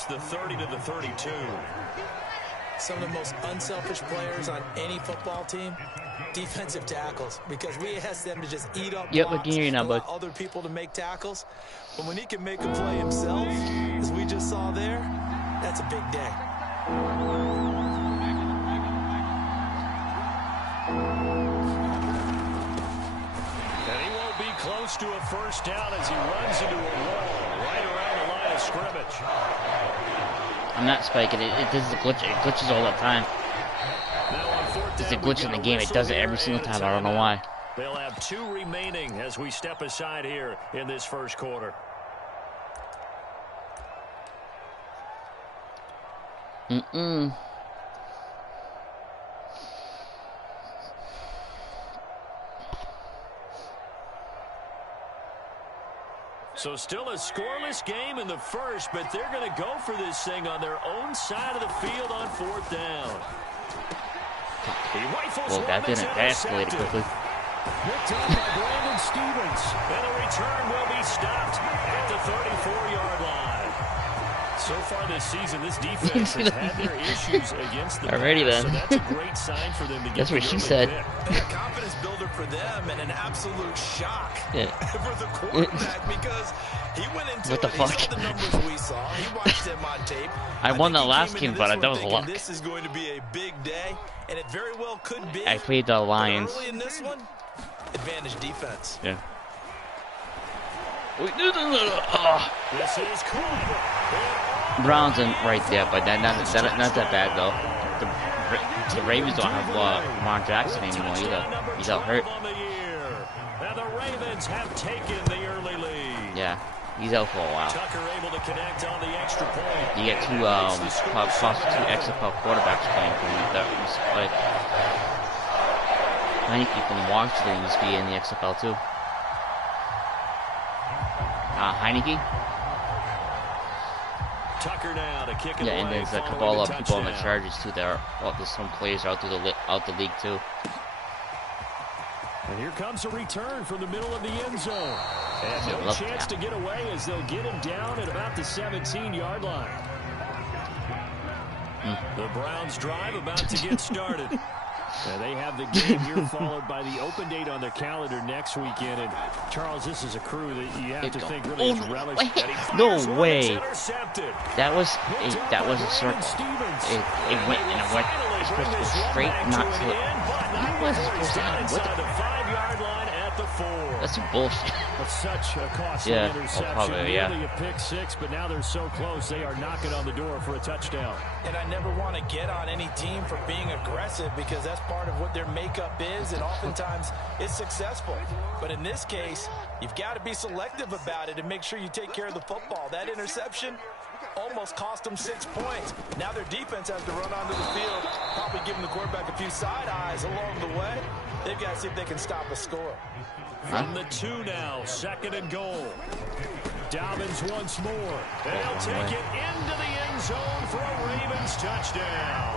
across the 30 to the 32. Some of the most unselfish players on any football team, defensive tackles, because we ask them to just eat up blocks, allow other people to make tackles. But when he can make a play himself, as we just saw there, that's a big day. And he won't be close to a first down as he runs into a wall right around the line of scrimmage. I'm not spiking it. It does glitch. It glitches all the time. It's a glitch in the game. It does it every single time. I don't know why. They'll have 2 remaining as we step aside here in this first quarter. So still a scoreless game in the first, but they're going to go for this thing on their own side of the field on 4th down. Well, that didn't escalate quickly. Picked up by Brandon Stevens. And a return will be stopped at the 34-yard line. So far this season, this defense has had their issues against the already then. So that's a great sign for them to get. That's what she said. A confidence builder for them and an absolute shock for the quarterback because he went into what the fuck? He saw the numbers we saw. He watched them on tape. I won the last game, but that was luck. This is going to be a big day, and it very well could be. I played the Lions. Early in this one, advantage defense. Yeah. This is Browns are right there, but not that bad though. The Ravens don't have Lamar Jackson anymore either. He's out hurt. And the Ravens have taken the early lead. Yeah, he's out for a while. Tucker able to connect on the extra point. You get two XFL quarterbacks playing for you. That was like Heineke from Washington used to be in the XFL too. Heineke. Tucker now to kick it away. And there's a couple of people on the Chargers too. There's some players out the league too. And here comes a return from the middle of the end zone. And no chance to get away as they'll get him down at about the 17-yard line. The Browns drive about to get started. They have the game here followed by the open date on their calendar next weekend. And Charles, this is a crew that you have to think really is relished. No way. That was a circle. It went supposed to go straight, not to it. It wasn't supposed to happen. What the 5-yard line at the 4. That's some bullshit. That's such a costly interception. Probably, Nearly a pick 6, but now they're so close they are knocking on the door for a touchdown. And I never want to get on any team for being aggressive because that's part of what their makeup is, and oftentimes it's successful. But in this case, you've got to be selective about it and make sure you take care of the football. That interception almost cost them 6 points. Now their defense has to run onto the field, probably giving the quarterback a few side eyes along the way. They've got to see if they can stop a score. From the 2 now, 2nd and goal. Dobbins once more. They'll take it into the end zone for a Ravens touchdown.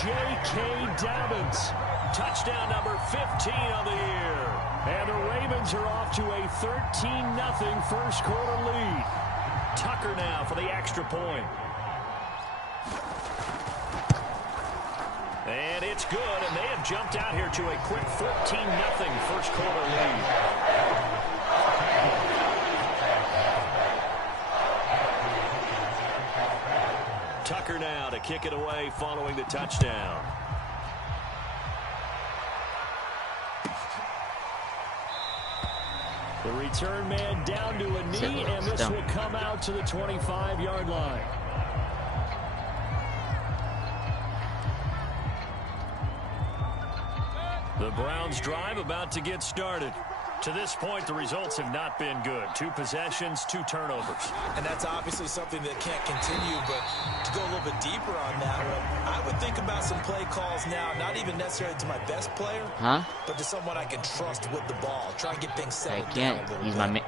J.K. Dobbins, touchdown number 15 on the year. And the Ravens are off to a 13-0 first quarter lead. Tucker now for the extra point. And it's good, and they have jumped out here to a quick 14-0 first quarter lead. Tucker now to kick it away following the touchdown. The return man down to a knee, and this will come out to the 25-yard line. The Browns drive about to get started. To this point, the results have not been good. 2 possessions, 2 turnovers. And that's obviously something that can't continue, but to go a little bit deeper on that one, I would think about some play calls now, not even necessarily to my best player, but to someone I can trust with the ball. Try and get things settled down a little bit.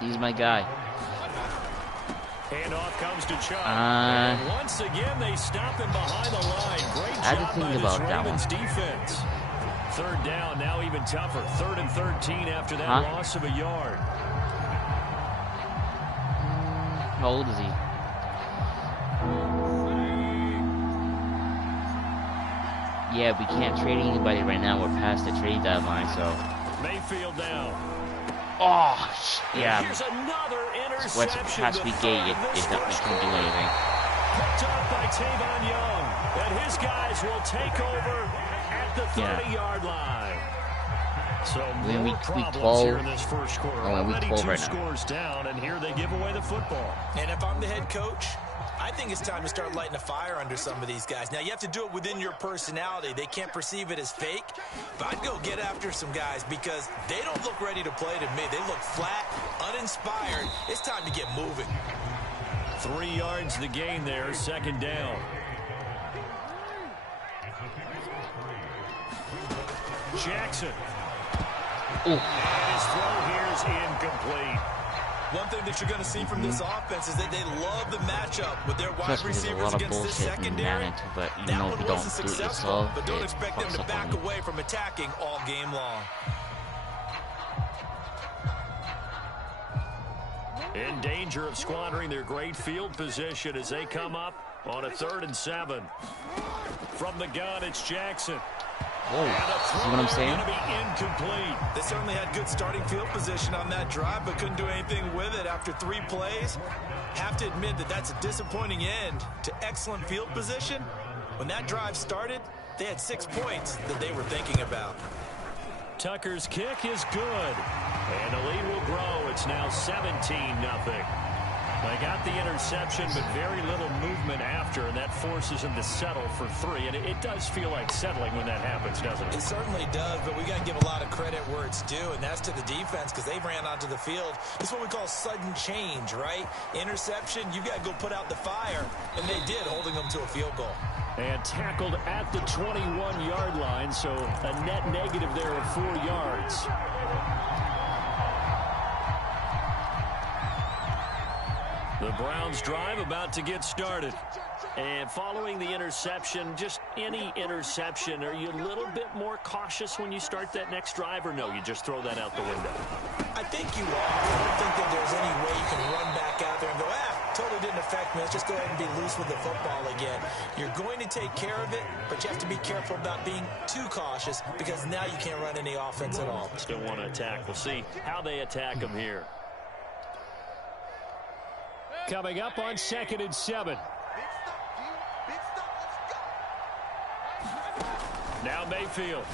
He's my guy. Handoff comes to Chubb. And once again, they stop him behind the line. Great job by this Ravens defense. 3rd down, now even tougher. 3rd and 13 after that loss of a yard. How old is he? Yeah, we can't trade anybody right now. We're past the trade deadline, so. Mayfield now. Oh, yeah. Here's another interception. What's past week 8, we can't do anything. Picked up by Tavon Young, and his guys will take over at the 30-yard line. So we're week 12 here in this first quarter. Already 2 right scores down, and here they give away the football. And if I'm the head coach, I think it's time to start lighting a fire under some of these guys. Now, you have to do it within your personality. They can't perceive it as fake. But I'd go get after some guys because they don't look ready to play to me. They look flat, uninspired. It's time to get moving. 3 yards to gain there, second down. Jackson. Ooh. And his throw here is incomplete. One thing that you're going to see from this offense is that they love the matchup with their wide receivers against this secondary. Madden, but even though if you don't do it yourself, but don't expect them to back away from attacking all game long. In danger of squandering their great field position as they come up on a 3rd and 7. From the gun, it's Jackson. Whoa, see what I'm saying? They certainly had good starting field position on that drive, but couldn't do anything with it after 3 plays. Have to admit that that's a disappointing end to excellent field position. When that drive started, they had 6 points that they were thinking about. Tucker's kick is good, and the lead will grow. It's now 17-0. They got the interception, but very little movement after, and that forces them to settle for 3. And it does feel like settling when that happens, doesn't it? It certainly does, but we got to give a lot of credit where it's due, and that's to the defense because they ran onto the field. It's what we call sudden change, right? Interception, you got to go put out the fire, and they did, holding them to a field goal. And tackled at the 21-yard line, so a net negative there of 4 yards. The Browns drive about to get started. And following the interception, just any interception, are you a little bit more cautious when you start that next drive, or no, you just throw that out the window? I think you are. I don't think that there's any way you can run back out there and go, totally didn't affect me. Let's just go ahead and be loose with the football again. You're going to take care of it, but you have to be careful about being too cautious because now you can't run any offense at all. Still want to attack. We'll see how they attack them here. Coming up on 2nd and 7. Now Mayfield.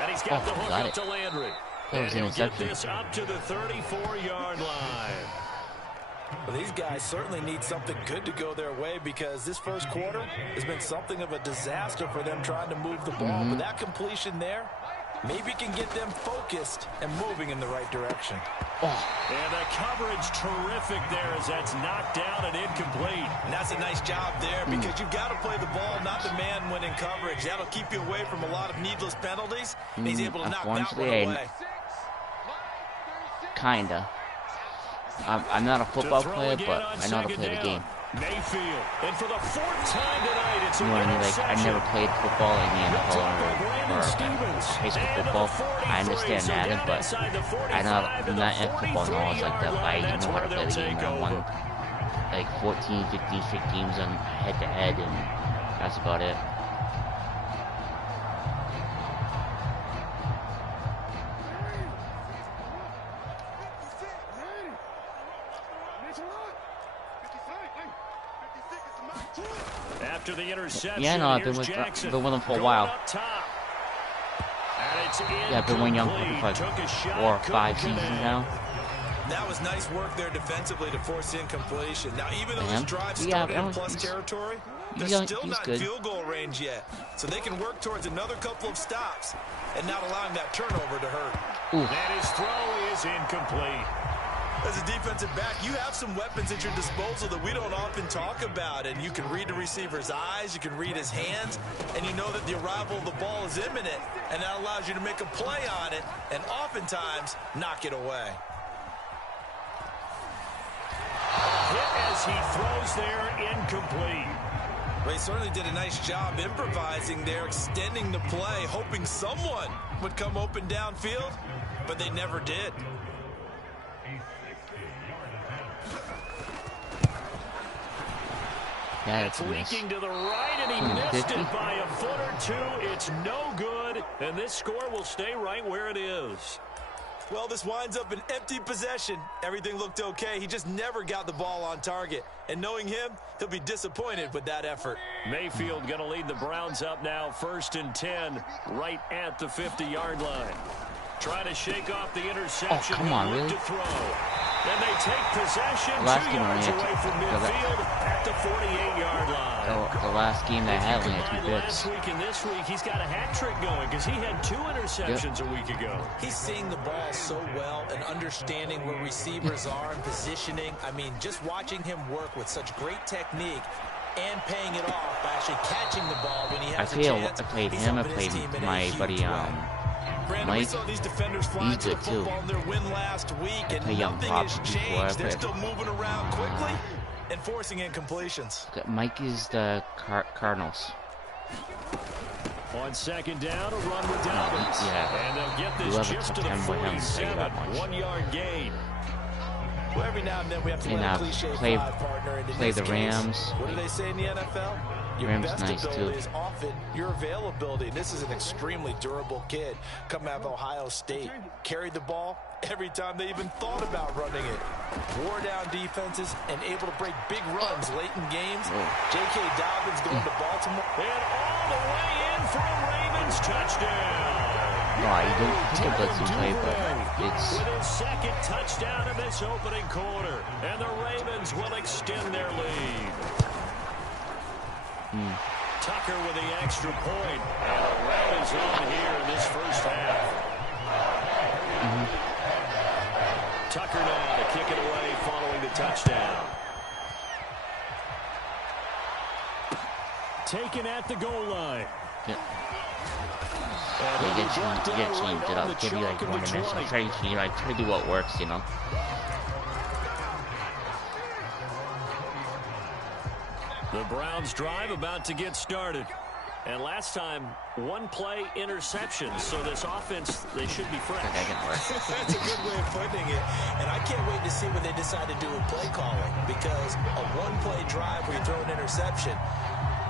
And he's got the hook up to Landry. And he'll get this up to the 34-yard line. Well, these guys certainly need something good to go their way because this first quarter has been something of a disaster for them trying to move the ball. But that completion there maybe can get them focused and moving in the right direction. And the coverage terrific there as that's knocked down and incomplete. And that's a nice job there because you've got to play the ball, not the man when in coverage. That'll keep you away from a lot of needless penalties. And he's able to knock that one away. Kinda. I'm not a football player, but I know how to play the game. Mayfield, and for the 4th time tonight, it's you know what I mean? Like, I never played football in the NFL or high school football. I understand Madden, but I'm not in football knowledge like that. I know how to play the game. I won like 14, 15 straight games on head-to-head, and that's about it. After the interception, yeah, no, I've been with them for a while. Yeah, I've been with Young for like 4 or 5 seasons now. That was nice work there defensively to force incompletion. Now, even though this drive started in plus territory, they're still not in field goal range yet. So they can work towards another couple of stops and not allowing that turnover to hurt. And his throw is incomplete. As a defensive back, you have some weapons at your disposal that we don't often talk about. And you can read the receiver's eyes, you can read his hands, and you know that the arrival of the ball is imminent. And that allows you to make a play on it and oftentimes knock it away. A hit as he throws there, incomplete. They certainly did a nice job improvising there, extending the play, hoping someone would come open downfield, but they never did. That's leaking to the right, and he missed it by a foot or two. It's no good, and this score will stay right where it is. Well, this winds up an empty possession. Everything looked okay. He just never got the ball on target. And knowing him, he'll be disappointed with that effort. Mayfield going to lead the Browns up now, 1st and 10, right at the 50-yard line. Trying to shake off the interception. Oh, come on, really? To throw. Then they take possession 2 last yards away from midfield at the 48-yard line. The last game they had only had 2 Last week and this week, he's got a hat trick going because he had 2 interceptions a week ago. He's seeing the ball so well and understanding where receivers are and positioning. I mean, just watching him work with such great technique and paying it off by actually catching the ball when he has a chance. I played him. I played my buddy Brandon, we saw these defenders fly to the football in their win last week, and nothing has changed. They're still moving around quickly and forcing incompletions. Mike is the Cardinals. On 2nd down, a run with Dobbins. And they'll get this just to the 47, 1-yard gain. Well, every now and then we have to let a cliche partner. And play the Rams. What do they say in the NFL? Your best ability is often your availability. This is an extremely durable kid coming out of Ohio State. Carried the ball every time they even thought about running it. Wore down defenses and able to break big runs late in games. J.K. Dobbins going to Baltimore. And all the way in for a Ravens touchdown. No, you don't take a blitz play, but it's... With his 2nd touchdown in this opening quarter. And the Ravens will extend their lead. Tucker with the extra point. And the round is on here in this first half. Tucker now to kick it away following the touchdown. Taken at the goal line. You get changed it up. Give me like 1 minute. Try to do what works, you know. The Browns drive about to get started. And last time, 1-play interception. So this offense, they should be fresh. That's a good way of putting it. And I can't wait to see what they decide to do with play calling. Because a 1-play drive where you throw an interception,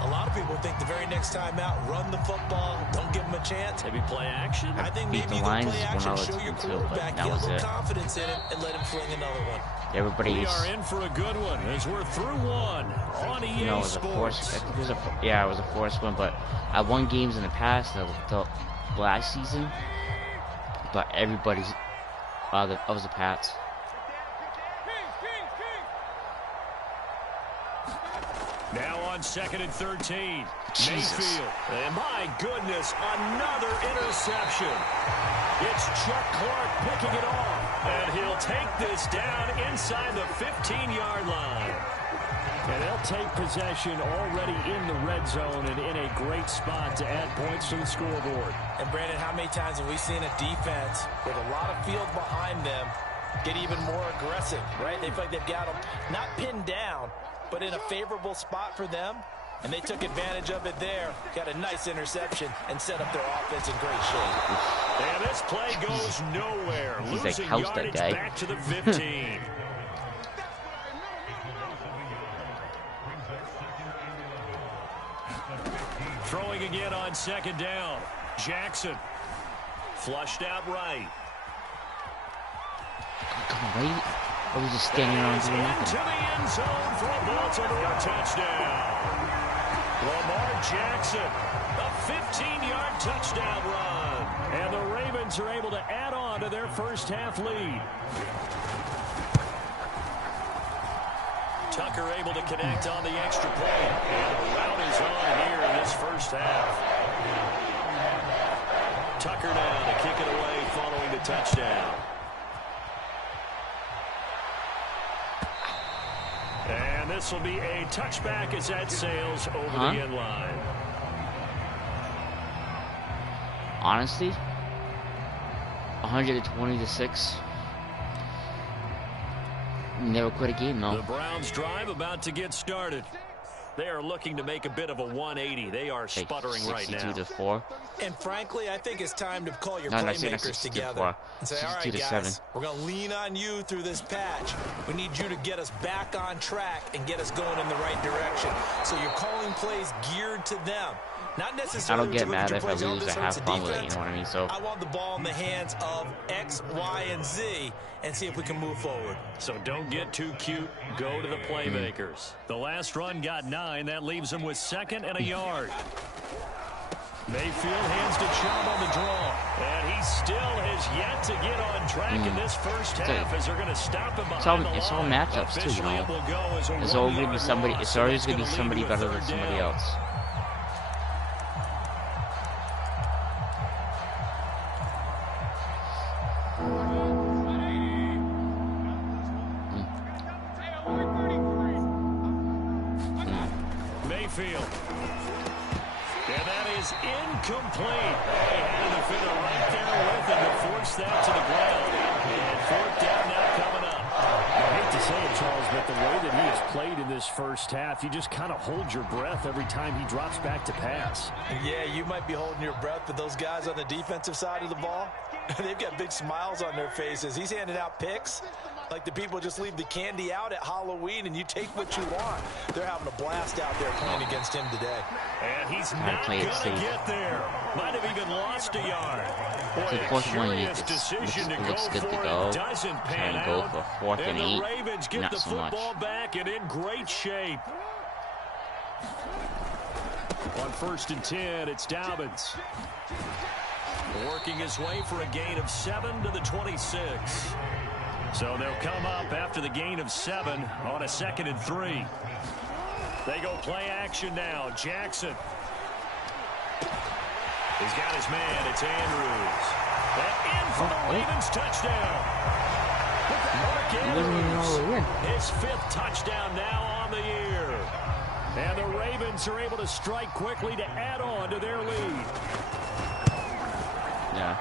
a lot of people think the very next time out, run the football, don't give them a chance. Maybe play action? I think maybe you can play action, show your quarterback, get a little confidence in it, and let him fling another one. We are in for a good one as we're through one on EA Sports. I think it was a forced one, but I won games in the past, the last season, but everybody's, I was the Pats. Now on 2nd and 13. Jesus. Mayfield. And my goodness, another interception. It's Chuck Clark picking it off. And he'll take this down inside the 15-yard line. And they'll take possession already in the red zone and in a great spot to add points to the scoreboard. And Brandon, how many times have we seen a defense with a lot of field behind them get even more aggressive, right? They feel like they've got them not pinned down, but in a favorable spot for them, and they took advantage of it there. Got a nice interception and set up their offense in great shape. And this play goes nowhere. Losing yardage back to the 15. Throwing again on 2nd down. Jackson. Flushed out right. Come on, right? Or was just standing around doing nothing? Into the end zone for a Baltimore touchdown. Lamar Jackson, a 15-yard touchdown run. And the Ravens are able to add on to their first half lead. Tucker able to connect on the extra point. And the route is on here in this first half. Tucker now to kick it away following the touchdown. And this will be a touchback as that sails over the end line. Honestly, 120-6. Never quit a game, though. The Browns drive about to get started. They are looking to make a bit of a 180. They are sputtering right now. 62-4. And frankly, I think it's time to call your playmakers together and say, all right, guys, we're going to lean on you through this patch. We need you to get us back on track and get us going in the right direction. So you're calling plays geared to them. Not necessarily. I don't get mad if I lose. I have fun with it, you know what I mean? So I want the ball in the hands of X, Y, and Z and see if we can move forward. So don't get too cute. Go to the playmakers. The last run got 9. That leaves them with 2nd and a yard. Mayfield hands to Chubb on the draw. And he still has yet to get on track in this first half as they're going to stop him behind the line. It's all matchups, too, you know. There's always going to be somebody. It's always going to be somebody better than somebody else. Mayfield. And that is incomplete. They had a defender right there with him to force that to the ground. And 4th down now coming up. I hate to say it, Charles, but the way that he has played in this first half, you just kind of hold your breath every time he drops back to pass. Yeah, you might be holding your breath, but those guys on the defensive side of the ball, they've got big smiles on their faces. He's handing out picks like the people just leave the candy out at Halloween and you take what you want. They're having a blast out there playing against him today. And he's not going to get there. Might have even lost a yard. Boy, the 4th one, it looks good to go. Trying to go for 4th and 8. The Ravens get the football back and in great shape. On 1st and 10, it's Dobbins. Working his way for a gain of 7 to the 26. So they'll come up after the gain of 7 on a 2nd and 3. They go play action now. Jackson. He's got his man. It's Andrews. And in for the Ravens touchdown. Mark Andrews, his 5th touchdown now on the year. And the Ravens are able to strike quickly to add on to their lead. Yeah.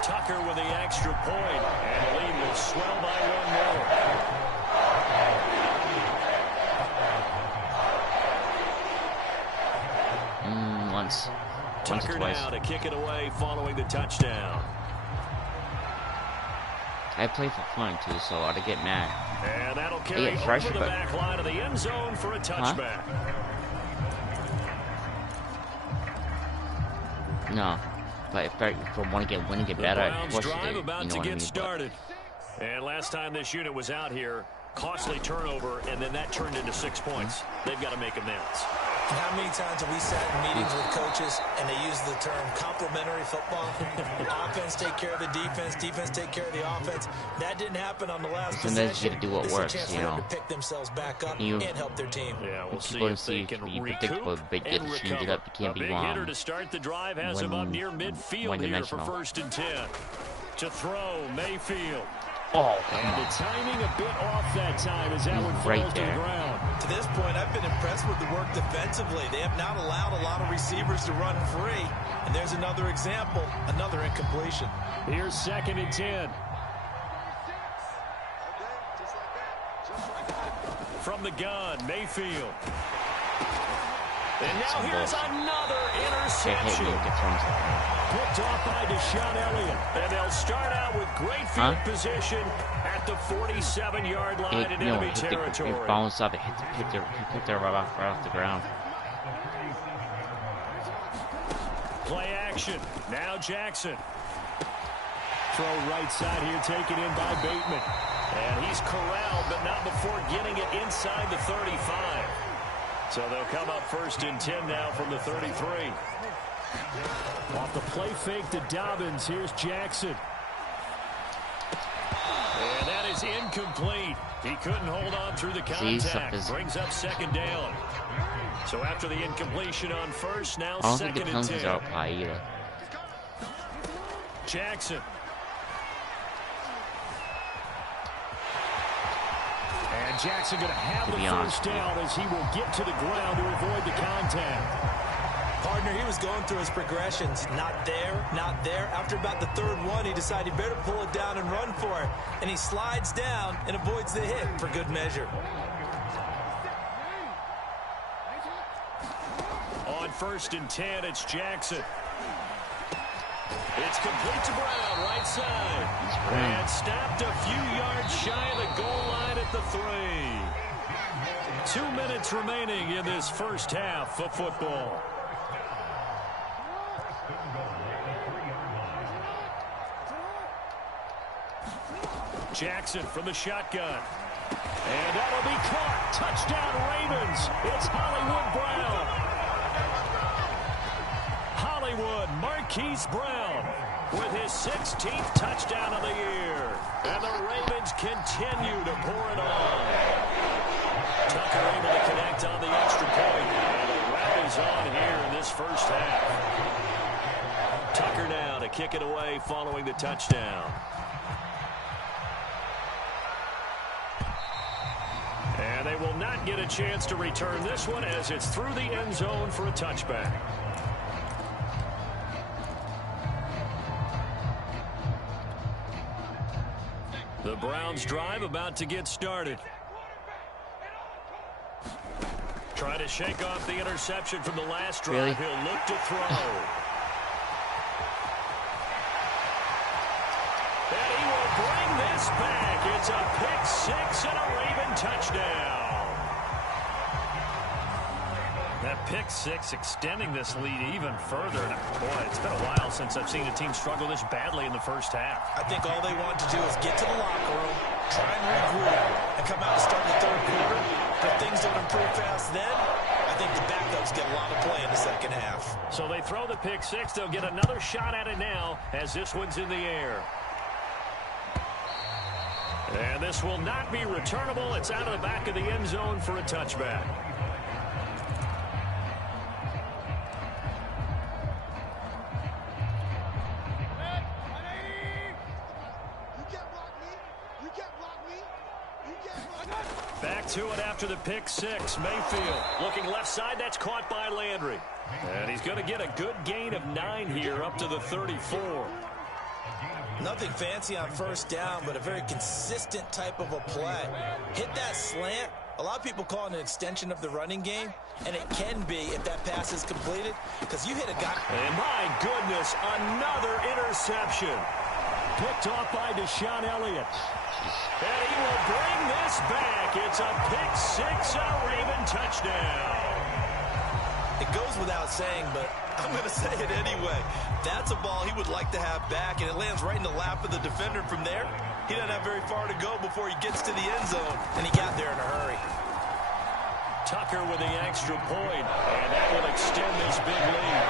Tucker with the extra point, and the lead will swell by 1 more. Once Tucker or twice. Now to kick it away following the touchdown. I play for fun too, so I ought to get mad. And that'll carry over the back line of the end zone for a touchback. Huh? No. But if I want to get better, of course drive about you know to what get I mean, started. And last time this unit was out here, costly turnover, and then that turned into 6 points. They've got to make amends. How many times have we sat in meetings with coaches and they use the term complementary football? Offense take care of the defense, defense take care of the offense. That didn't happen on the last possession. Sometimes you got to do what works, you know. To pick themselves back up and help their team. Yeah, we'll see if they can recoup and recover. A big hitter to start the drive has him up near midfield here for 1st and 10. To throw, Mayfield. Oh, and the timing a bit off that time as that one falls to the ground. To this point, I've been impressed with the work defensively. They have not allowed a lot of receivers to run free. And there's another example, another incompletion. Here's 2nd and 10. From the gun, Mayfield. And now here's another interception. Picked off by Deshaun Elliott. And they'll start out with great field position at the 47-yard line in enemy territory. It bounced up. It hit their right off the ground. Play action. Now Jackson. Throw right side here taken in by Bateman. And he's corralled, but not before getting it inside the 35. So they'll come up 1st and 10 now from the 33. Off the play fake to Dobbins. Here's Jackson. And that is incomplete. He couldn't hold on through the contact. Brings up 2nd down. So after the incompletion on 1st, now 2nd and 10. Jackson. And Jackson going to have the 1st down as he will get to the ground to avoid the contact. Partner, he was going through his progressions. Not there, not there. After about the 3rd one, he decided he better pull it down and run for it. And he slides down and avoids the hit for good measure. 1st and 10. It's Jackson. It's complete to Brown, right side. And stopped a few yards shy of the goal line at the 3. 2 minutes remaining in this first half of football. Jackson from the shotgun. And that'll be caught. Touchdown, Ravens. It's Hollywood Brown. Hollywood Marquise Brown with his 16th touchdown of the year. And the Ravens continue to pour it on. Tucker able to connect on the extra point. And the wrap is on here in this first half. Tucker now to kick it away following the touchdown. And they will not get a chance to return this one as it's through the end zone for a touchback. The Browns drive about to get started. Try to shake off the interception from the last drive. Really? He'll look to throw. And he will bring this back. It's a pick-6 and a Raven touchdown. That pick-6 extending this lead even further. And boy, it's been a while since I've seen a team struggle this badly in the first half. I think all they want to do is get to the locker room, try and regroup, and come out and start the third quarter. If things don't improve fast then, I think the backups get a lot of play in the second half. So they throw the pick-6. They'll get another shot at it now as this one's in the air. And this will not be returnable. It's out of the back of the end zone for a touchback. Back to it after the pick-6. Mayfield looking left side. That's caught by Landry. And he's going to get a good gain of 9 here up to the 34. Nothing fancy on first down, but a very consistent type of a play. Hit that slant. A lot of people call it an extension of the running game, and it can be if that pass is completed, because you hit a guy. And my goodness, another interception. Picked off by Deshaun Elliott. And he will bring this back. It's a pick-6 and a Raven touchdown. It goes without saying, but I'm going to say it anyway. That's a ball he would like to have back, and it lands right in the lap of the defender from there. He doesn't have very far to go before he gets to the end zone, and he got there in a hurry. Tucker with the extra point, and that will extend this big lead.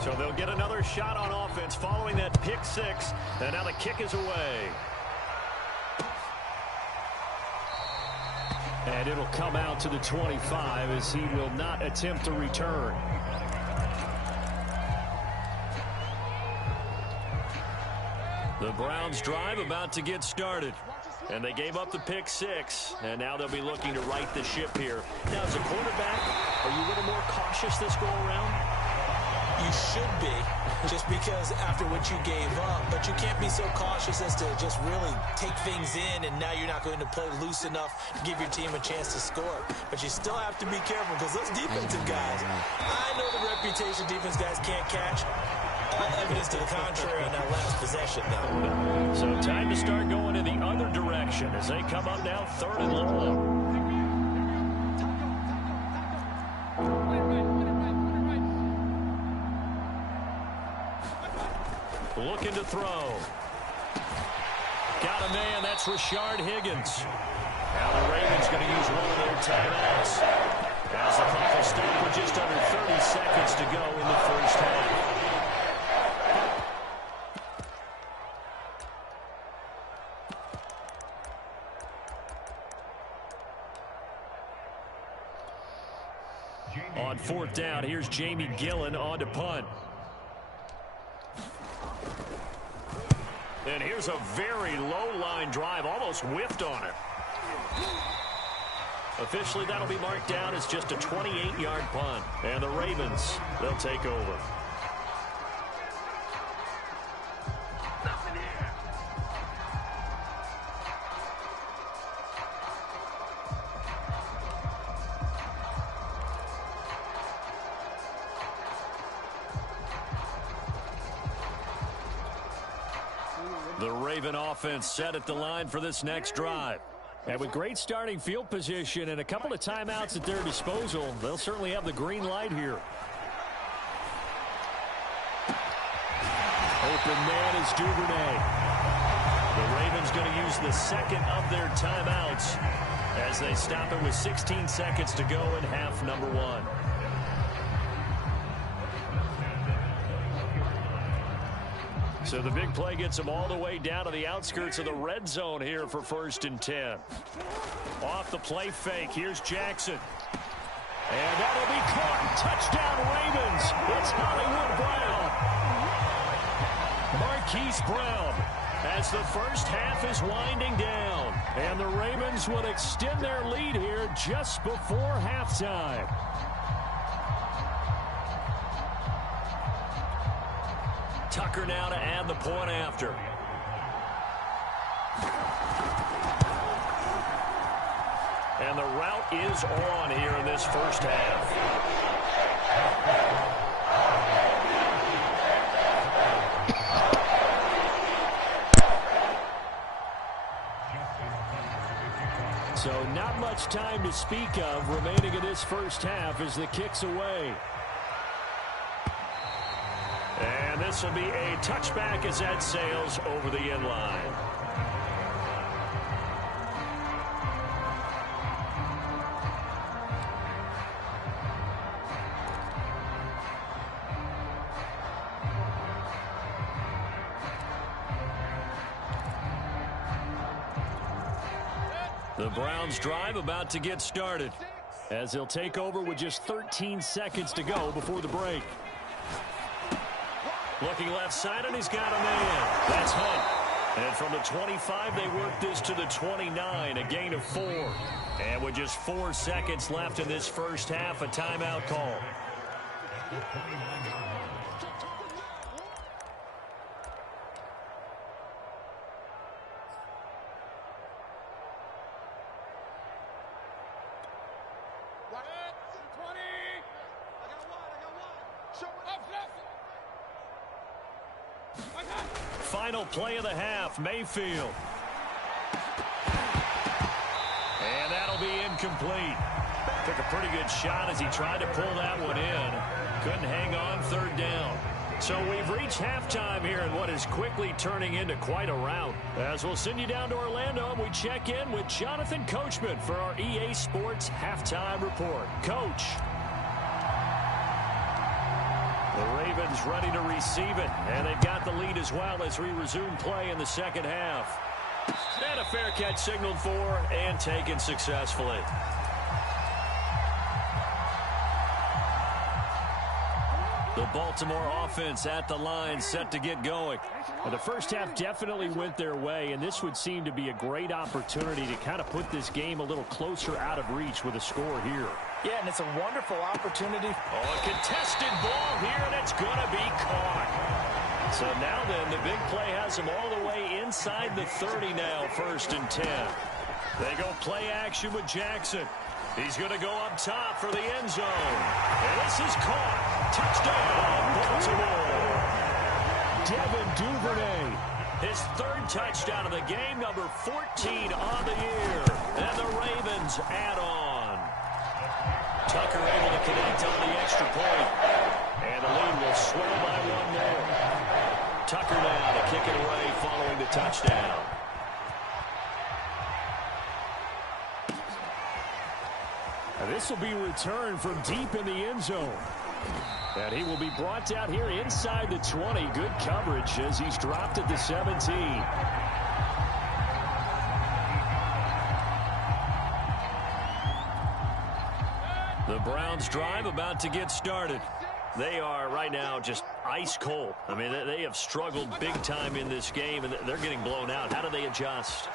So they'll get another shot on offense following that pick-6, and now the kick is away. And it'll come out to the 25 as he will not attempt to return. The Browns drive about to get started. And they gave up the pick-6, and now they'll be looking to right the ship here. Now, as a quarterback, are you a little more cautious this go-around? You should be, just because after what you gave up, but you can't be so cautious as to just really take things in, and now you're not going to play loose enough to give your team a chance to score. But you still have to be careful, because those defensive guys, I know the reputation defense guys can't catch. All evidence to the contrary on that last possession, though. So time to start going in the other direction as they come up now 3rd and long. Looking to throw. Got a man. That's Rashard Higgins. Now the Ravens going to use one of their timeouts. As the clock will stop with just under 30 seconds to go in the first half. On 4th down, here's Jamie Gillen on to punt. And here's a very low line drive, almost whiffed on it. Officially, that'll be marked down as just a 28-yard punt. And the Ravens, they'll take over. The Raven offense set at the line for this next drive. And with great starting field position and a couple of timeouts at their disposal, they'll certainly have the green light here. Open man is Duvernay. The Ravens going to use the second of their timeouts as they stop it with 16 seconds to go in half number 1. So the big play gets them all the way down to the outskirts of the red zone here for 1st and 10. Off the play fake, here's Jackson. And that'll be caught. Touchdown Ravens. It's Hollywood Brown. Marquise Brown as the first half is winding down. And the Ravens will extend their lead here just before halftime. Tucker now to add the point after. And the route is on here in this first half. So not much time to speak of remaining in this first half as the kick's away. And this will be a touchback as that sails over the end line. The Browns drive about to get started as they'll take over with just 13 seconds to go before the break. Looking left side, and he's got a man. That's Hunt. And from the 25, they work this to the 29, a gain of 4. And with just 4 seconds left in this first half, a timeout call. Final play of the half, Mayfield. And that'll be incomplete. Took a pretty good shot as he tried to pull that one in. Couldn't hang on, 3rd down. So we've reached halftime here in what is quickly turning into quite a rout. As we'll send you down to Orlando, and we check in with Jonathan Coachman for our EA Sports Halftime Report. Coach. The Ravens ready to receive it, and they've got the lead as well as we resume play in the second half. And a fair catch signaled for and taken successfully. The Baltimore offense at the line set to get going. Well, the first half definitely went their way, and this would seem to be a great opportunity to kind of put this game a little closer out of reach with a score here. Yeah, and it's a wonderful opportunity. Oh, a contested ball here, and it's going to be caught. So now then, the big play has them all the way inside the 30 now, 1st and 10. They go play action with Jackson. He's going to go up top for the end zone. And this is caught. Touchdown, Baltimore. Devin Duvernay, his 3rd touchdown of the game, number 14 on the year. And the Ravens add on. Tucker able to connect on the extra point. And the lead will swell by 1 more. Tucker now to kick it away following the touchdown. And this will be returned from deep in the end zone. And he will be brought down here inside the 20. Good coverage as he's dropped at the 17. The Browns drive about to get started. They are right now just ice cold. I mean, they have struggled big time in this game, and they're getting blown out. How do they adjust?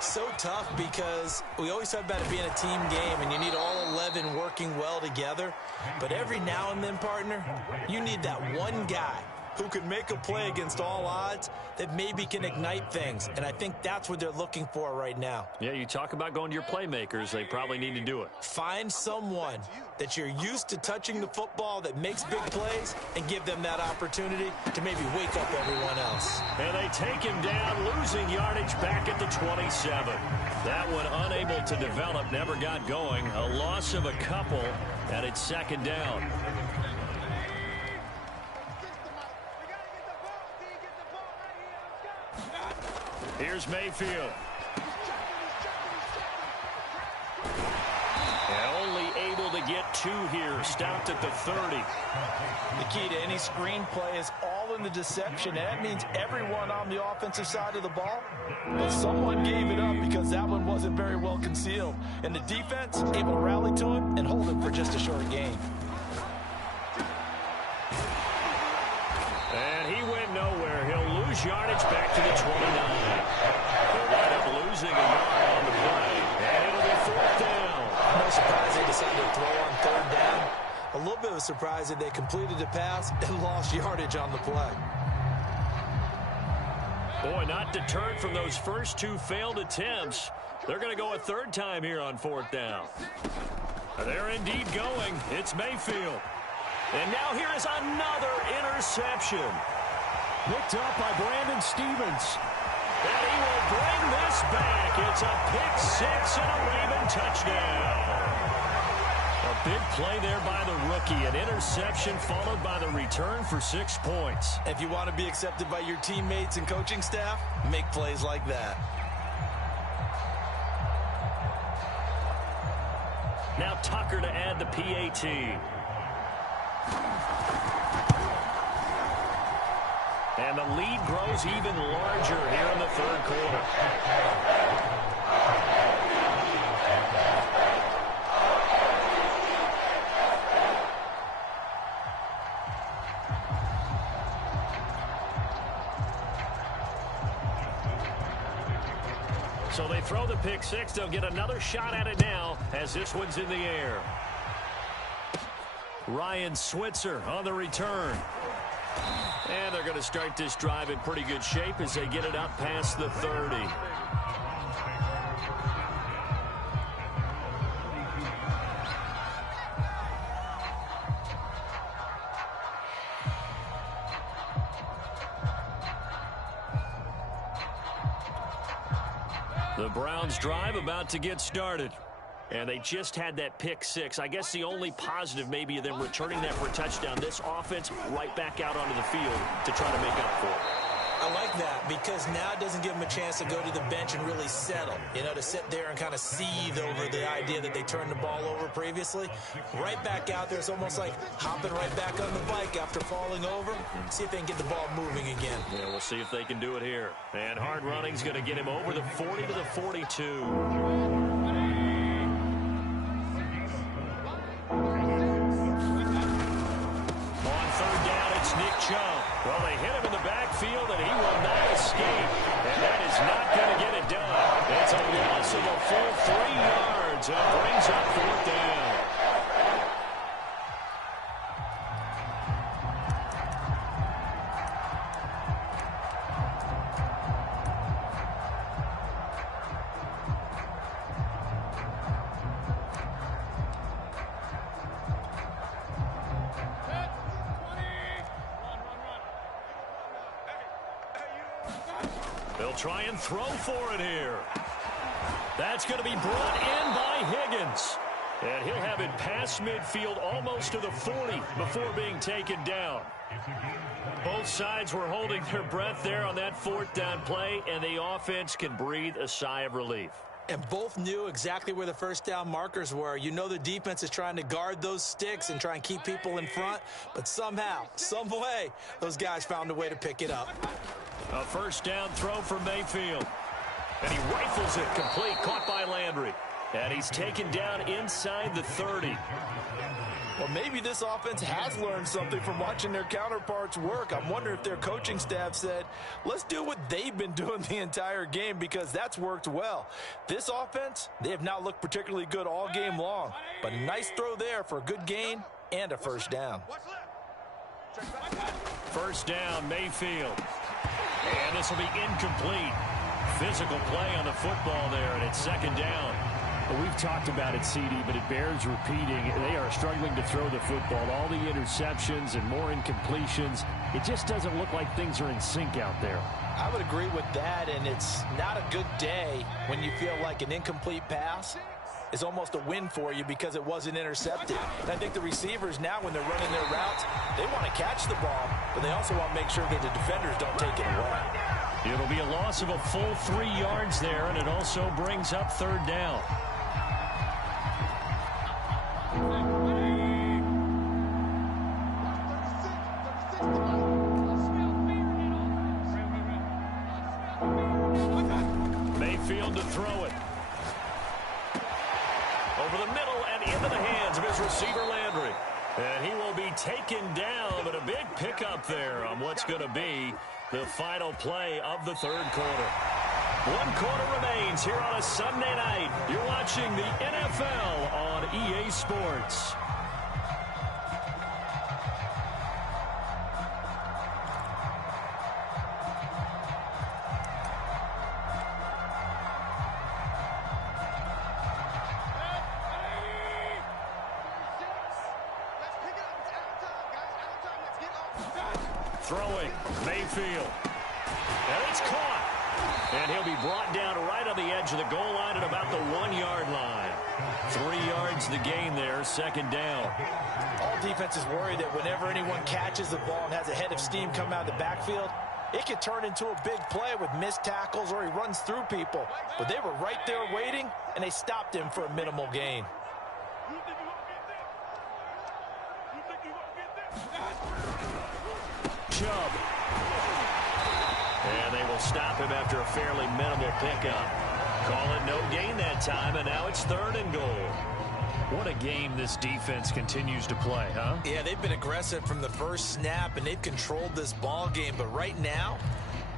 So tough because we always talk about it being a team game and you need all 11 working well together. But every now and then, partner, you need that one guy who can make a play against all odds that maybe can ignite things. And I think that's what they're looking for right now. Yeah, you talk about going to your playmakers. They probably need to do it. Find someone that you're used to touching the football that makes big plays and give them that opportunity to maybe wake up everyone else. And they take him down, losing yardage back at the 27. That one unable to develop, never got going. A loss of a couple, and it's second down. Here's Mayfield. And only able to get 2 here. Stopped at the 30. The key to any screen play is all in the deception. And that means everyone on the offensive side of the ball. But someone gave it up because that one wasn't very well concealed. And the defense able to rally to him and hold him for just a short gain. And he went nowhere. He'll lose yardage back to the 29. They'll wind up losing a yard on the play. And it'll be 4th down. No surprise they decided to throw on 3rd down. A little bit of a surprise that they completed the pass and lost yardage on the play. Boy, not deterred from those first 2 failed attempts. They're going to go a 3rd time here on 4th down. They're indeed going. It's Mayfield. And now here is another interception. Picked up by Brandon Stevens. And he will bring this back. It's a pick 6 and a Raven touchdown. A big play there by the rookie. An interception followed by the return for 6 points. If you want to be accepted by your teammates and coaching staff, make plays like that. Now Tucker to add the PAT. And the lead grows even larger here in the 3rd quarter. So they throw the pick 6. They'll get another shot at it now as this one's in the air. Ryan Switzer on the return. And they're going to start this drive in pretty good shape as they get it up past the 30. The Browns drive about to get started. And they just had that pick 6. I guess the only positive maybe of them returning that for a touchdown. This offense right back out onto the field to try to make up for it. I like that because now it doesn't give them a chance to go to the bench and really settle. You know, to sit there and kind of seethe over the idea that they turned the ball over previously. Right back out there. It's almost like hopping right back on the bike after falling over. See if they can get the ball moving again. Yeah, we'll see if they can do it here. And hard running's going to get him over the 40 to the 42. Well, they hit him in the backfield, and he will not escape. And that is not going to get it done. It's a loss of a full 3 yards, and it brings up 4th down. They'll try and throw for it here. That's going to be brought in by Higgins. And he'll have it past midfield almost to the 40 before being taken down. Both sides were holding their breath there on that 4th down play, and the offense can breathe a sigh of relief. And both knew exactly where the 1st down markers were. You know the defense is trying to guard those sticks and try and keep people in front. But somehow, some way, those guys found a way to pick it up. A 1st down throw for Mayfield. And he rifles it complete, caught by Landry. And he's taken down inside the 30. Well, maybe this offense has learned something from watching their counterparts work. I'm wondering if their coaching staff said, let's do what they've been doing the entire game, because that's worked well. This offense, they have not looked particularly good all game long, but a nice throw there for a good gain and a first down. First down, Mayfield. And this will be incomplete. Physical play on the football there, and it's second down. Well, we've talked about it, CD, but it bears repeating. They are struggling to throw the football. All the interceptions and more incompletions. It just doesn't look like things are in sync out there. I would agree with that, and it's not a good day when you feel like an incomplete pass is almost a win for you because it wasn't intercepted. And I think the receivers now, when they're running their routes, they want to catch the ball, but they also want to make sure that the defenders don't take it away. It'll be a loss of a full 3 yards there, and it also brings up third down. Mayfield to throw it. Over the middle and into the hands of his receiver, Landry. And he will be taken down, but a big pickup there on what's going to be the final play of the third quarter. 1 quarter remains here on a Sunday night. You're watching the NFL on EA Sports. Throwing, Mayfield. And it's caught. And he'll be brought down right on the edge of the goal line at about the 1-yard line. 3 yards the gain there, second down. All defenses worry that whenever anyone catches the ball and has a head of steam come out of the backfield, it could turn into a big play with missed tackles or he runs through people. But they were right there waiting, and they stopped him for a minimal gain. Chubb. And they will stop him after a fairly minimal pickup. Call it no gain that time, and now it's third and goal. What a game this defense continues to play, huh? Yeah, they've been aggressive from the first snap, and they've controlled this ball game. But right now,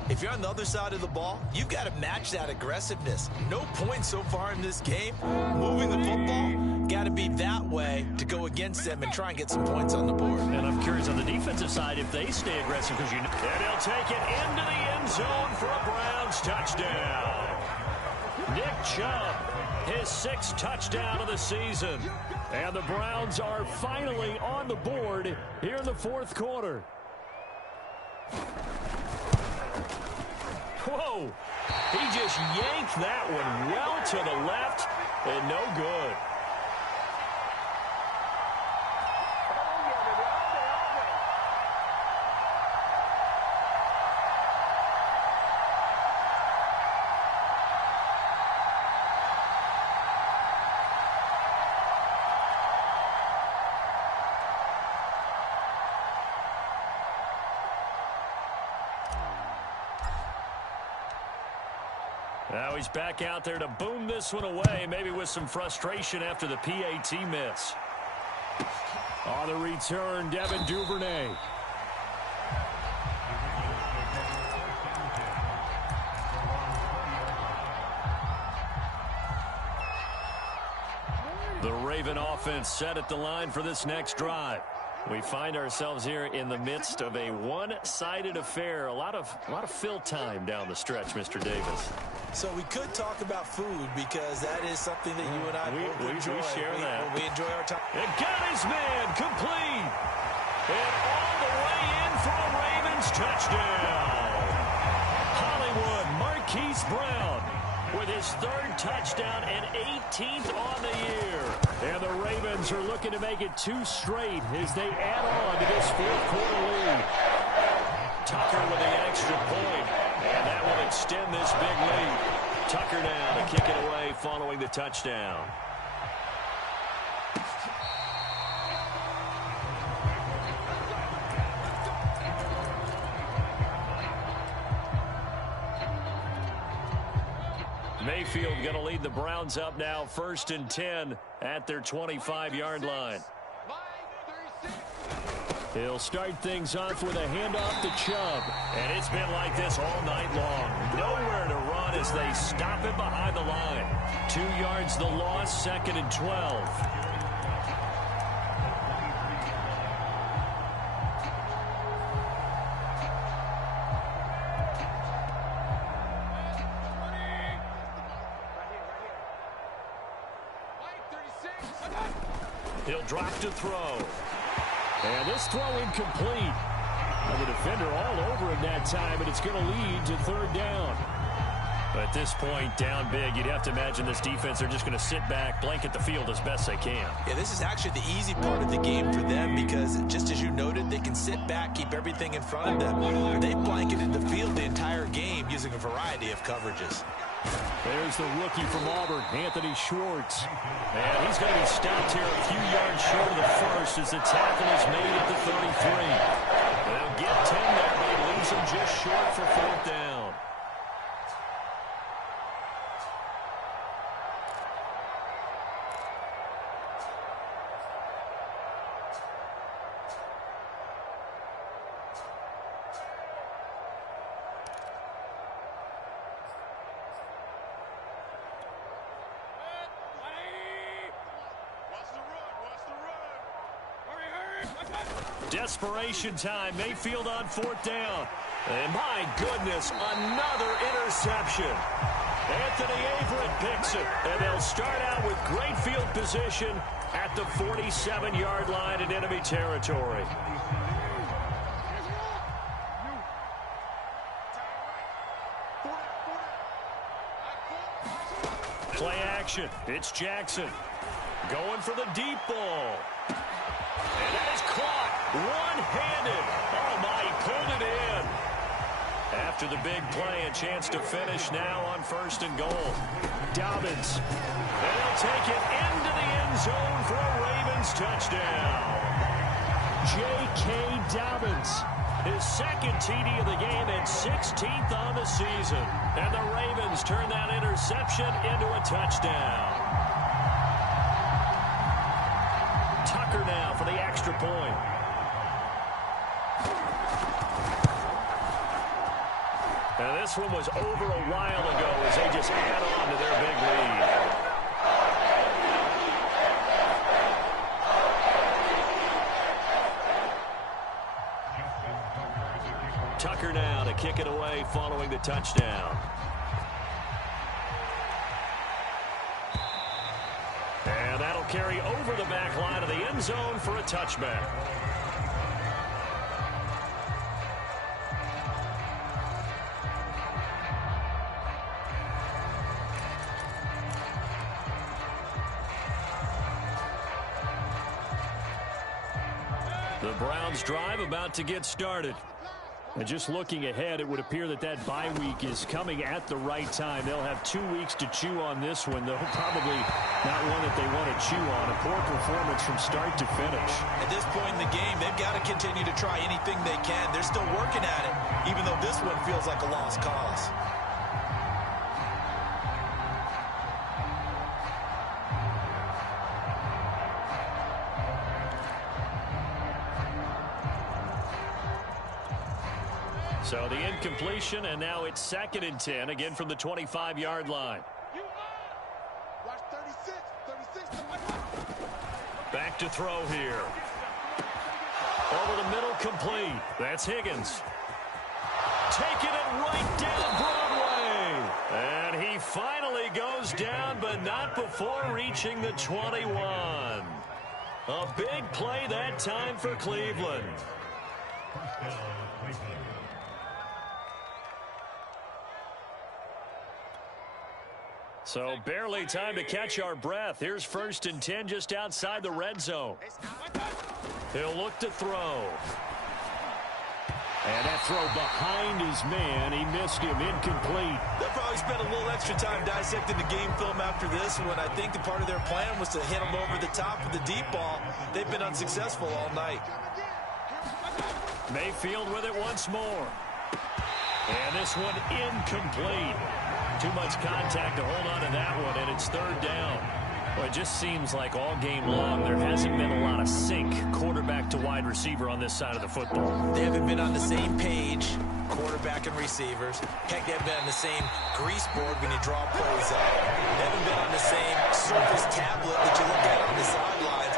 if you're on the other side of the ball, you've got to match that aggressiveness. No points so far in this game. Moving the football, got to be that way to go against them and try and get some points on the board. And I'm curious on the defensive side if they stay aggressive, because you know. And he'll take it into the end zone for a Browns touchdown. Nick Chubb, his 6th touchdown of the season. And the Browns are finally on the board here in the fourth quarter. Whoa! He just yanked that one well to the left, and no good. Now he's back out there to boom this one away, maybe with some frustration after the PAT miss. On the return, Devin Duvernay. The Raven offense set at the line for this next drive. We find ourselves here in the midst of a one-sided affair. A lot of fill time down the stretch, Mr. Davis. So we could talk about food, because that is something that you and I both enjoy. We share that. We enjoy our time. And got his man complete. And all the way in for a Ravens touchdown. Hollywood Marquise Brown with his 3rd touchdown and 18th on the year. And the Ravens are looking to make it 2 straight as they add on to this fourth quarter lead. Tucker with the extra point. And that will extend this big lead. Tucker now to kick it away following the touchdown. Mayfield going to lead the Browns up now, 1st and 10 at their 25-yard line. He'll start things off with a handoff to Chubb. And it's been like this all night long. Nowhere to run as they stop him behind the line. 2 yards the loss, 2nd and 12. He'll drop to throw. And this throw incomplete. The defender all over him that time, and it's going to lead to 3rd down. At this point, down big, you'd have to imagine this defense, they're just going to sit back, blanket the field as best they can. Yeah, this is actually the easy part of the game for them because, just as you noted, they can sit back, keep everything in front of them. They blanketed the field the entire game using a variety of coverages. There's the rookie from Auburn, Anthony Schwartz. And he's going to be stopped here a few yards short of the first as the tackle is made at the 33. They'll get 10 there, but he leaves him just short for 4th down. Desperation time. Mayfield on 4th down. And my goodness, another interception. Anthony Averett picks it. And they'll start out with great field position at the 47-yard line in enemy territory. Play action. It's Jackson. Going for the deep ball. And that is caught one-handed. Oh, my, he pulled it in. After the big play, a chance to finish now on 1st and goal. Dobbins. And they'll take it into the end zone for a Ravens touchdown. J.K. Dobbins, his 2nd TD of the game and 16th on the season. And the Ravens turn that interception into a touchdown. Tucker now for the extra point. And this one was over a while ago as they just add on to their big lead. Tucker now to kick it away following the touchdown. And that'll carry over the back line of the end zone for a touchback. The Browns drive about to get started. And just looking ahead, it would appear that that bye week is coming at the right time. They'll have 2 weeks to chew on this one, though probably not one that they want to chew on. A poor performance from start to finish. At this point in the game, they've got to continue to try anything they can. They're still working at it, even though this one feels like a lost cause. So the incompletion, and now it's 2nd and 10, again from the 25-yard line. Back to throw here. Over the middle, complete. That's Higgins. Taking it right down Broadway. And he finally goes down, but not before reaching the 21. A big play that time for Cleveland. So barely time to catch our breath. Here's 1st and 10 just outside the red zone. He'll look to throw. And that throw behind his man. He missed him, incomplete. They'll probably spend a little extra time dissecting the game film after this one. I think the part of their plan was to hit him over the top of the deep ball. They've been unsuccessful all night. Mayfield with it once more. And this one incomplete. Too much contact to hold on to that one, and it's third down. Well, it just seems like all game long there hasn't been a lot of sync quarterback to wide receiver on this side of the football. They haven't been on the same page, quarterback and receivers. Heck, they haven't been on the same grease board when you draw plays up. They haven't been on the same Surface tablet that you look at on the sidelines.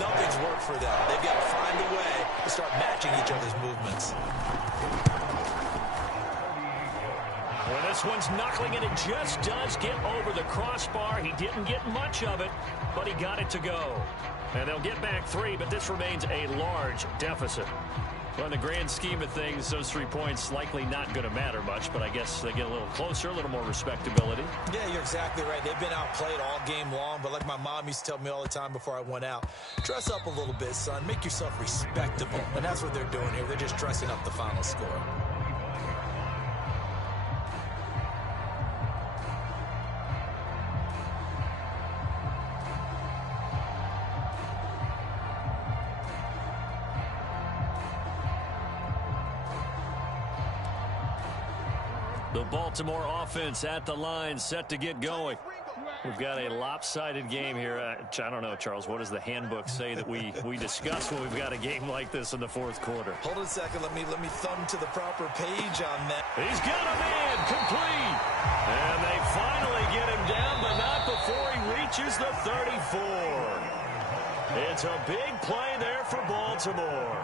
Nothing's worked for them. They've got to find a way to start matching each other's movements. Well, this one's knuckling, and it just does get over the crossbar. He didn't get much of it, but he got it to go. And they'll get back 3, but this remains a large deficit. Well, in the grand scheme of things, those 3 points likely not going to matter much, but I guess they get a little closer, a little more respectability. Yeah, you're exactly right. They've been outplayed all game long, but like my mom used to tell me all the time before I went out, dress up a little bit, son. Make yourself respectable. And that's what they're doing here. They're just dressing up the final score. The Baltimore offense at the line, set to get going. We've got a lopsided game here. I don't know, Charles, what does the handbook say that we discuss when we've got a game like this in the fourth quarter? Hold on a second. Let me thumb to the proper page on that. He's got a man complete. And they finally get him down, but not before he reaches the 34. It's a big play there for Baltimore.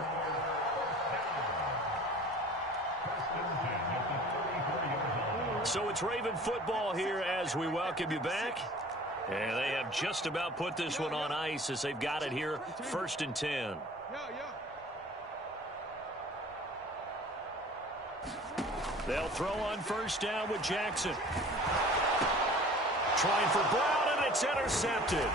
So it's Raven football here as we welcome you back. And they have just about put this one on ice as they've got it here, 1st and 10. They'll throw on first down with Jackson. Trying for Brown, and it's intercepted.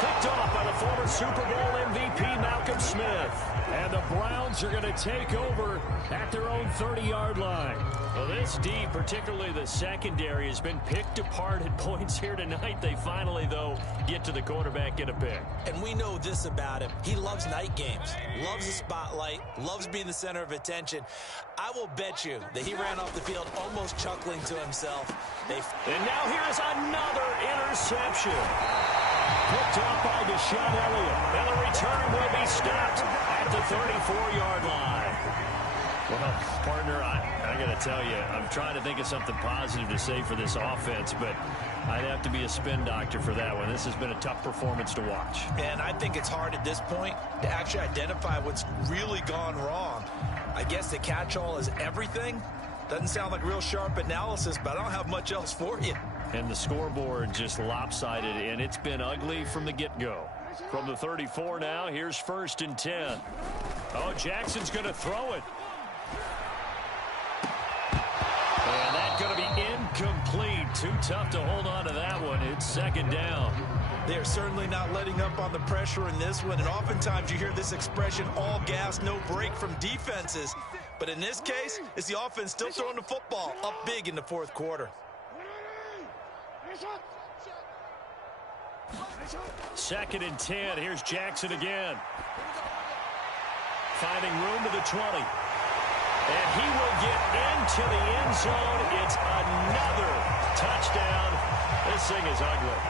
Picked off by the former Super Bowl MVP, Malcolm Smith. And the Browns are going to take over at their own 30-yard line. Well, this D, particularly the secondary, has been picked apart at points here tonight. They finally, though, get to the quarterback, get a pick. And we know this about him. He loves night games, loves the spotlight, loves being the center of attention. I will bet you that he ran off the field almost chuckling to himself. And now here is another interception. Picked off by Deshaun Elliott. And the return will be stopped at the 34-yard line. Well, partner, I got to tell you, I'm trying to think of something positive to say for this offense, but I'd have to be a spin doctor for that one. This has been a tough performance to watch. And I think it's hard at this point to actually identify what's really gone wrong. I guess the catch-all is everything. Doesn't sound like real sharp analysis, but I don't have much else for you. And the scoreboard just lopsided, and it's been ugly from the get-go. From the 34 now, here's 1st and 10. Oh, Jackson's going to throw it. And that's going to be incomplete. Too tough to hold on to that one. It's 2nd down. They are certainly not letting up on the pressure in this one, and oftentimes you hear this expression, all gas, no break from defenses. But in this case, it's the offense still throwing the football up big in the fourth quarter. 2nd and 10. Here's Jackson again. Finding room to the 20. And he will get into the end zone. It's another touchdown. This thing is ugly.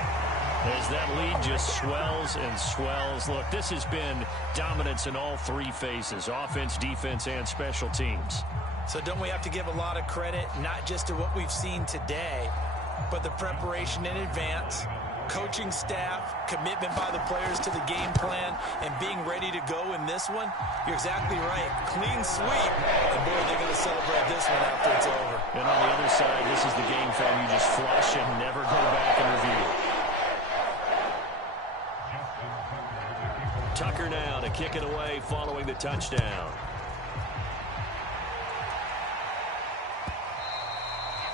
As that lead just swells and swells. Look, this has been dominance in all 3 phases. Offense, defense, and special teams. So don't we have to give a lot of credit, not just to what we've seen today, but the preparation in advance, coaching staff, commitment by the players to the game plan, and being ready to go in this one? You're exactly right. Clean sweep. And boy, they're going to celebrate this one after it's over. And on the other side, this is the game film you just flush and never go back and review. Tucker now to kick it away following the touchdown.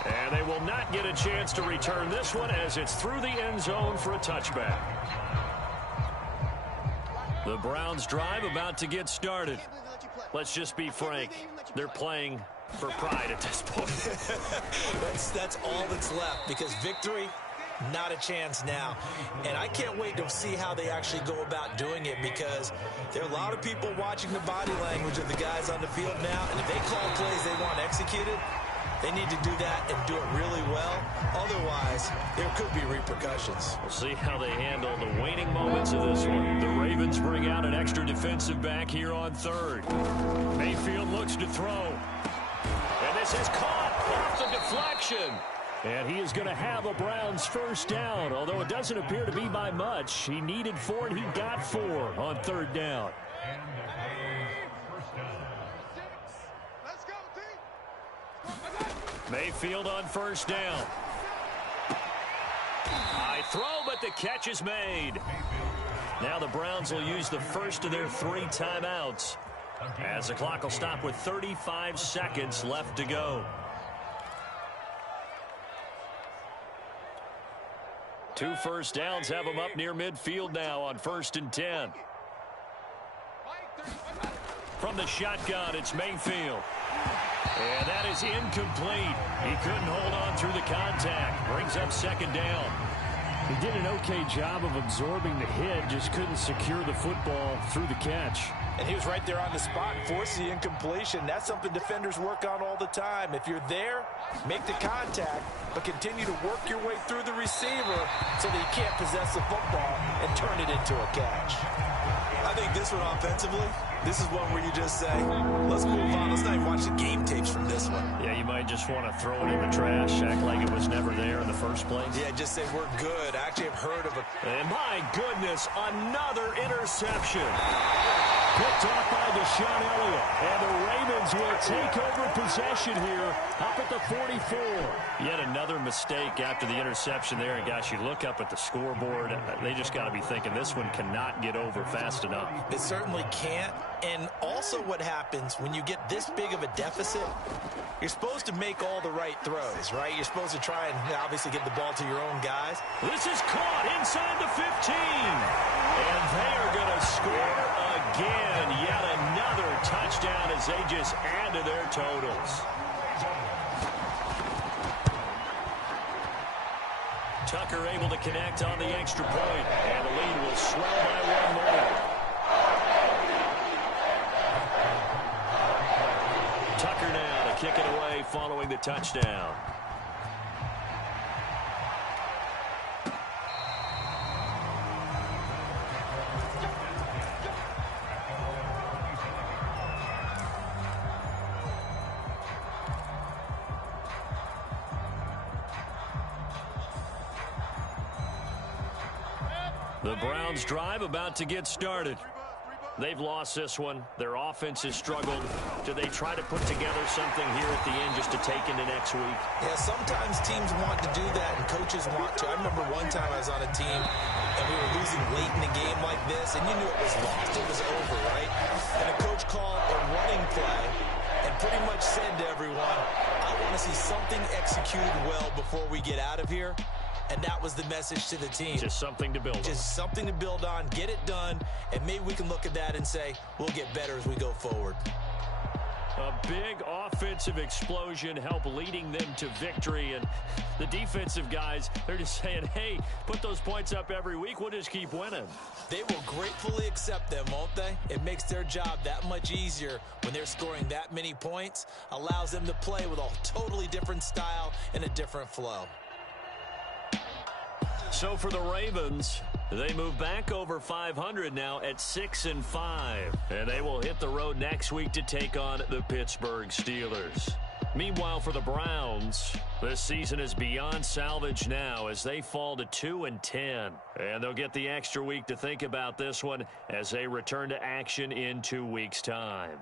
And they will not get a chance to return this one as it's through the end zone for a touchback. The Browns drive about to get started. Let's just be frank. They're playing for pride at this point. That's all that's left, because victory, not a chance now. And I can't wait to see how they actually go about doing it, because there are a lot of people watching the body language of the guys on the field now, and if they call plays they want executed, They need to do that and do it really well. Otherwise, there could be repercussions. We'll see how they handle the waning moments of this one. The Ravens bring out an extra defensive back here on third. Mayfield looks to throw. And this is caught off the deflection. And he is going to have a Browns first down, although it doesn't appear to be by much. He needed 4, and he got 4 on third down. Mayfield on first down. High throw, but the catch is made. Now the Browns will use the first of their 3 timeouts, as the clock will stop with 35 seconds left to go. 2 first downs have them up near midfield now on 1st and 10. From the shotgun, it's Mayfield. And that is incomplete. He couldn't hold on through the contact. Brings up 2nd down. He did an okay job of absorbing the hit, just couldn't secure the football through the catch. And he was right there on the spot and forced the incompletion. That's something defenders work on all the time. If you're there, make the contact, but continue to work your way through the receiver so that you can't possess the football and turn it into a catch. I think this one offensively, this is one where you just say, let's move on. Let's not even watch the game tapes from this one. Yeah, you might just want to throw it in the trash, act like it was never there in the first place. Yeah, just say we're good. I actually have heard of it. And my goodness, another interception. Picked off by Deshaun Elliott. And the Ravens will take over possession here up at the 44. Yet another mistake after the interception there. And gosh, you look up at the scoreboard, they just got to be thinking this one cannot get over fast enough. It certainly can't. And also what happens when you get this big of a deficit, you're supposed to make all the right throws, right? You're supposed to try and obviously get the ball to your own guys. This is caught inside the 15. And they are going to score again. Yet another touchdown as they just add to their totals. Tucker able to connect on the extra point. And the lead will swell by 1 more. Tucker now to kick it away following the touchdown. The Browns drive about to get started. They've lost this one. Their offense has struggled. Do they try to put together something here at the end just to take into next week? Yeah, sometimes teams want to do that and coaches want to. I remember one time I was on a team and we were losing late in the game like this, and you knew it was lost. It was over, right? And a coach called a running play and pretty much said to everyone, I want to see something executed well before we get out of here. And that was the message to the team. Just something to build on. Just something to build on, get it done, and maybe we can look at that and say, we'll get better as we go forward. A big offensive explosion helped leading them to victory. And the defensive guys, they're just saying, hey, put those points up every week. We'll just keep winning. They will gratefully accept them, won't they? It makes their job that much easier when they're scoring that many points. Allows them to play with a totally different style and a different flow. So for the Ravens, they move back over 500 now at 6-5. And they will hit the road next week to take on the Pittsburgh Steelers. Meanwhile, for the Browns, this season is beyond salvage now as they fall to 2-10. And they'll get the extra week to think about this one as they return to action in 2 weeks' time.